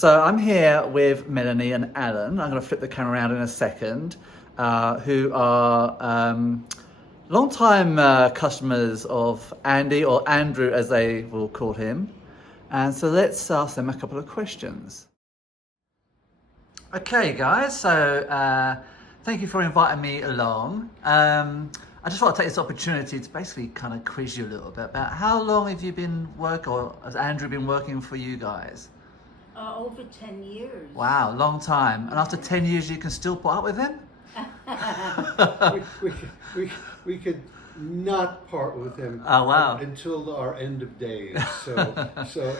So I'm here with Melanie and Alan. I'm going to flip the camera around in a second, who are long-time customers of Andy, or Andrew as they will call him. And so let's ask them a couple of questions. Okay guys, so thank you for inviting me along. I just want to take this opportunity to basically kind of quiz you a little bit about how long have you been working, or has Andrew been working for you guys? Over 10 years. Wow, long time. And after 10 years you can still put up with him? we could not part with him. Oh, wow. Until our end of days. So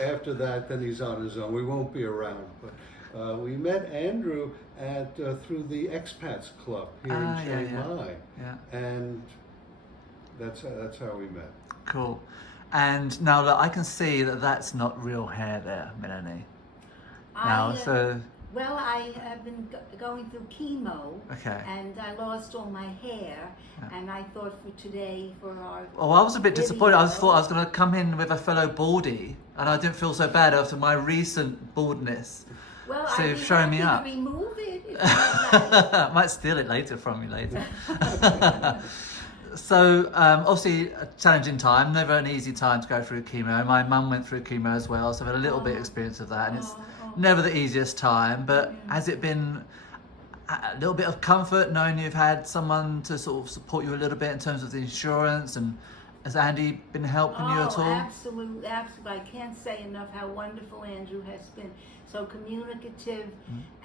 after that, then he's on his own. We won't be around. But we met Andrew at through the Expats Club here in Chiang Mai, and that's how we met. Cool. And now look, I can see that that's not real hair there, Melanie. Well, I have been going through chemo, okay, and I lost all my hair, and I thought for today, for our I was a bit disappointed. I thought I was going to come in with a fellow baldy, and I didn't feel so bad after my recent baldness. Well, so you've shown me up. Remove it. I might steal it later from you later. So obviously a challenging time, never an easy time to go through chemo. My mum went through chemo as well, so I've had a little bit of experience of that, and it's never the easiest time. But has it been a little bit of comfort knowing you've had someone to sort of support you a little bit in terms of the insurance, and has Andy been helping you at all? Absolutely, absolutely. I can't say enough how wonderful Andrew has been. So communicative,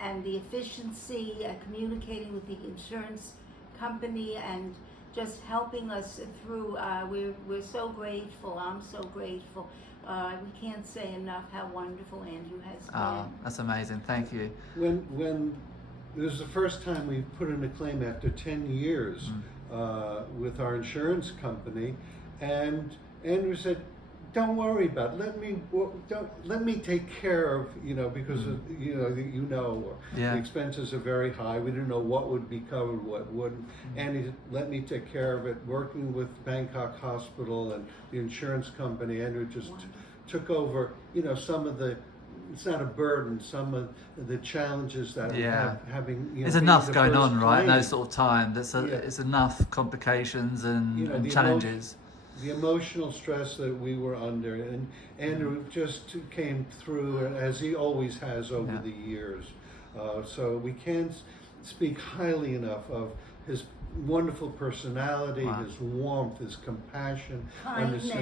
and the efficiency, communicating with the insurance company, and just helping us through. We're so grateful. I'm so grateful. We can't say enough how wonderful Andrew has been. Oh, that's amazing. Thank you. When it was the first time we put in a claim after 10 years with our insurance company, and Andrew said, "Don't worry about it. Let me take care of, because the expenses are very high. We didn't know what would be covered, what wouldn't. And he let me take care of it, working with Bangkok Hospital and the insurance company. Andrew just took over, some of the, it's not a burden, some of the challenges that we have having, there's enough going on, right? In those sort of time, it's enough complications and challenges. The emotional stress that we were under, and Andrew just came through, as he always has over the years. So we can't speak highly enough of his wonderful personality, his warmth, his compassion, kindness.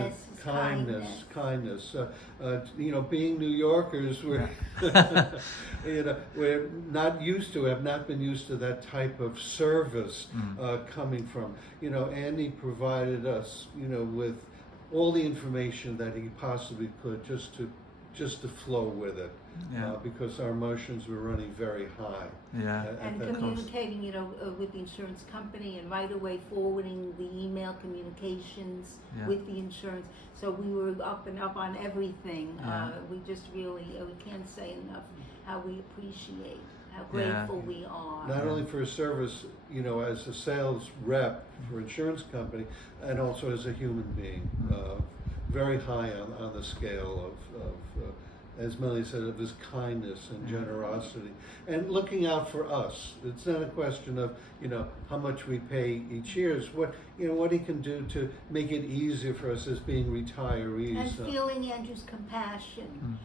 Being New Yorkers, we're we're not used to, have not been used to that type of service coming from. Andy provided us, with all the information that he possibly could, just to flow with it. Because our emotions were running very high. And communicating, with the insurance company, and right away forwarding the email communications with the insurance. So we were up and up on everything. We just really, we can't say enough how we appreciate, how grateful we are. Not only for his service, as a sales rep for insurance company, and also as a human being. Very high on the scale of as Melanie said, of his kindness and generosity, and looking out for us. It's not a question of how much we pay each year. It's what he can do to make it easier for us as being retirees. And feeling Andrew's compassion,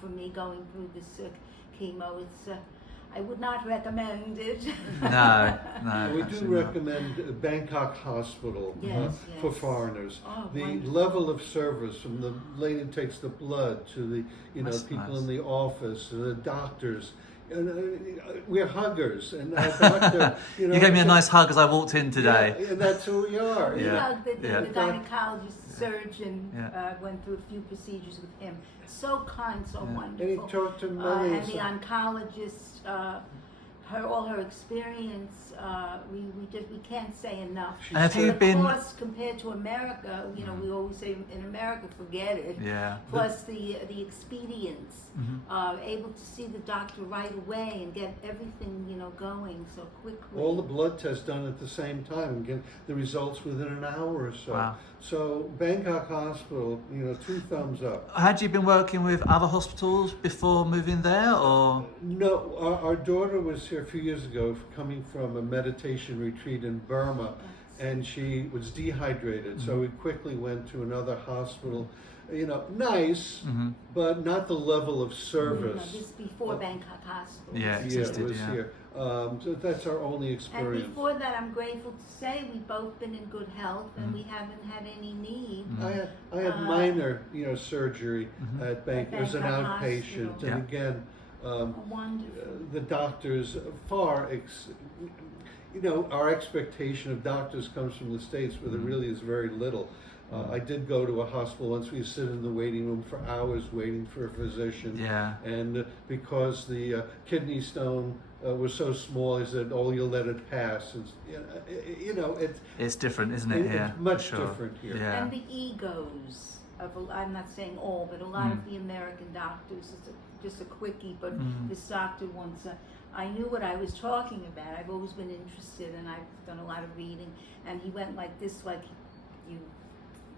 for me going through this chemo. It's I would not recommend it. No. We do recommend Bangkok Hospital for foreigners. The wonderful level of service, from the lady who takes the blood to the people in the office, to the doctors. We're huggers, and our doctor. You gave me a nice hug as I walked in today. Yeah, and that's who we are. We hugged the gynecologist surgeon. Went through a few procedures with him. So kind, so wonderful. And he talked to Melanie. And the oncologist all her experience, we can't say enough. And have you the been? cost compared to America, you know, we always say in America, forget it. Yeah. Plus the expedience, able to see the doctor right away and get everything, you know, going so quickly. All the blood tests done at the same time and get the results within an hour or so. Wow. So Bangkok Hospital, you know, 2 thumbs up. Had you been working with other hospitals before moving there, or? No, our daughter was here a few years ago coming from a meditation retreat in Burma, and she was dehydrated. So we quickly went to another hospital. You know, nice, but not the level of service. No, this before Bangkok Hospital. Yeah, It existed, was yeah. here. So that's our only And experience. before that, I'm grateful to say we've both been in good health, and we haven't had any need. I had minor, you know, surgery at Bangkok as an Bangkok outpatient, Hospital. and again, Wonderful. the doctors you know, our expectation of doctors comes from the States where there really is very little. I did go to a hospital once. We sit in the waiting room for hours waiting for a physician. Yeah. And because the kidney stone was so small, he said, "Oh, you'll let it pass." And, you know, It's different, isn't it? Here, it's much for sure. different here. Yeah. And the egos of, I'm not saying all, but a lot of the American doctors, it's just a quickie, but this doctor once, I knew what I was talking about. I've always been interested, and I've done a lot of reading, and he went like this, like, you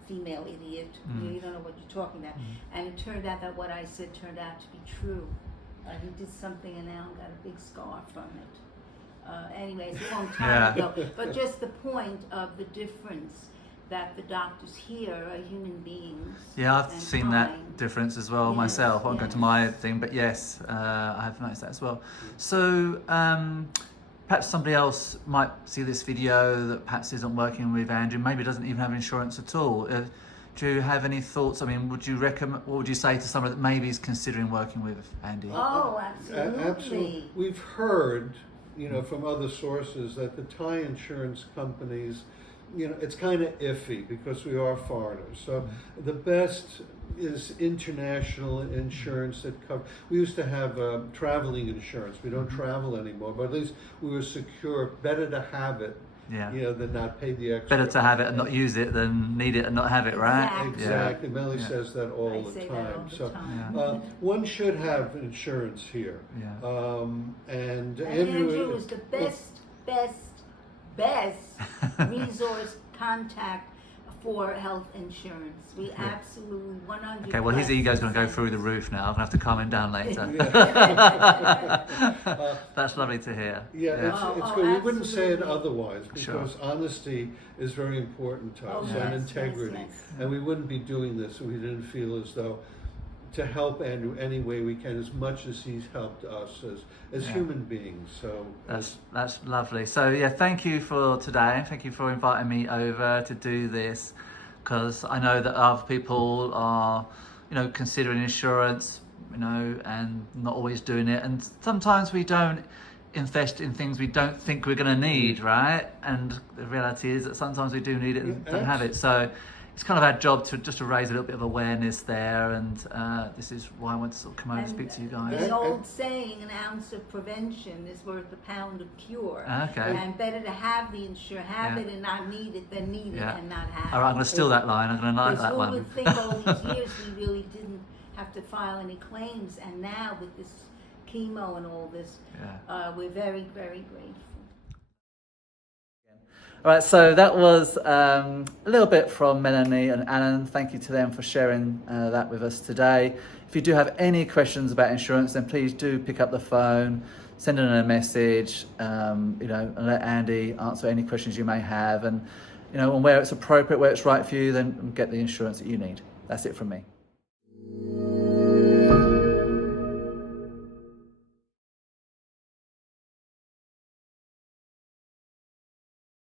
female idiot, you don't know what you're talking about. And it turned out that what I said turned out to be true. He did something and now got a big scar from it. Anyway, it's a long time ago. But just the point of the difference that the doctors here are human beings. Yeah, I've and seen kind. that difference as well myself. I won't go to yes. my thing, but yes, I have noticed that as well. So perhaps somebody else might see this video that perhaps isn't working with Andrew, maybe doesn't even have insurance at all. Do you have any thoughts? I mean, would you recommend? What would you say to somebody that maybe is considering working with Andy? Oh, absolutely. Absolutely. We've heard, you know, from other sources that the Thai insurance companies, you know, it's kind of iffy because we are foreigners. So the best is international insurance that cover. We used to have traveling insurance. We don't travel anymore, but at least we were secure. Better to have it, you know, than not pay the extra. Better to have it and not use it than need it and not have it, right? Exactly. Melanie says that all I the say time. that all the So time. one should have insurance here. Yeah. And Andrew is the best resource contact for health insurance. We absolutely 100%. Okay, well his ego's going to go through the roof now. I'm going to have to calm him down later. That's lovely to hear. Yeah, it's good. We wouldn't say it absolutely. otherwise because honesty is very important to us, yes, and yes, integrity. yes. And we wouldn't be doing this if we didn't feel as though to help Andrew any way we can, as much as he's helped us as human beings. So that's lovely. So yeah, thank you for today. Thank you for inviting me over to do this, because I know that other people are, you know, considering insurance, you know, and not always doing it. And sometimes we don't invest in things we don't think we're going to need, right? And the reality is that sometimes we do need it and don't have it. So it's kind of our job to raise a little bit of awareness there, and this is why I want to sort of come over and speak to you guys. The old saying, an ounce of prevention is worth a pound of cure. Okay. And better to have the insurance, have it and not need it than need it and not have it. All right, I'm going to steal that line. I'm going to like that Who one. would think all these years we really didn't have to file any claims, and now with this chemo and all this, we're very, very grateful. All right, so that was a little bit from Melanie and Alan. Thank you to them for sharing that with us today. If you do have any questions about insurance, then please do pick up the phone, send in a message, you know, and let Andy answer any questions you may have. And, you know, and where it's appropriate, where it's right for you, then get the insurance that you need. That's it from me.